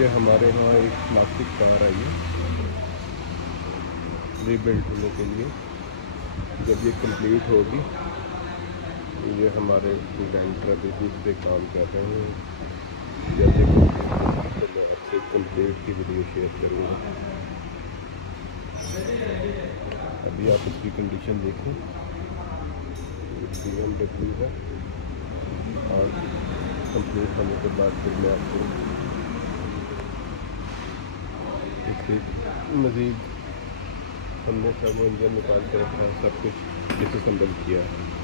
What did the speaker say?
ये हमारे यहाँ एक प्लास्टिक कार आई है रीबिल्ड होने के लिए। जब ये कंप्लीट होगी तो ये हमारे स्टूडेंट अभी इस पर काम कर रहे हैं। जब ये तो मैं आपसे कंप्लीट की वीडियो शेयर करूँगा। अभी आप इसकी कंडीशन देखें, BMW है और कंप्लीट होने के बाद फिर मैं आपको इससे मज़ीद हमने सब इंजन निकाल के रखा है, सब कुछ डिसअसेंबल किया है।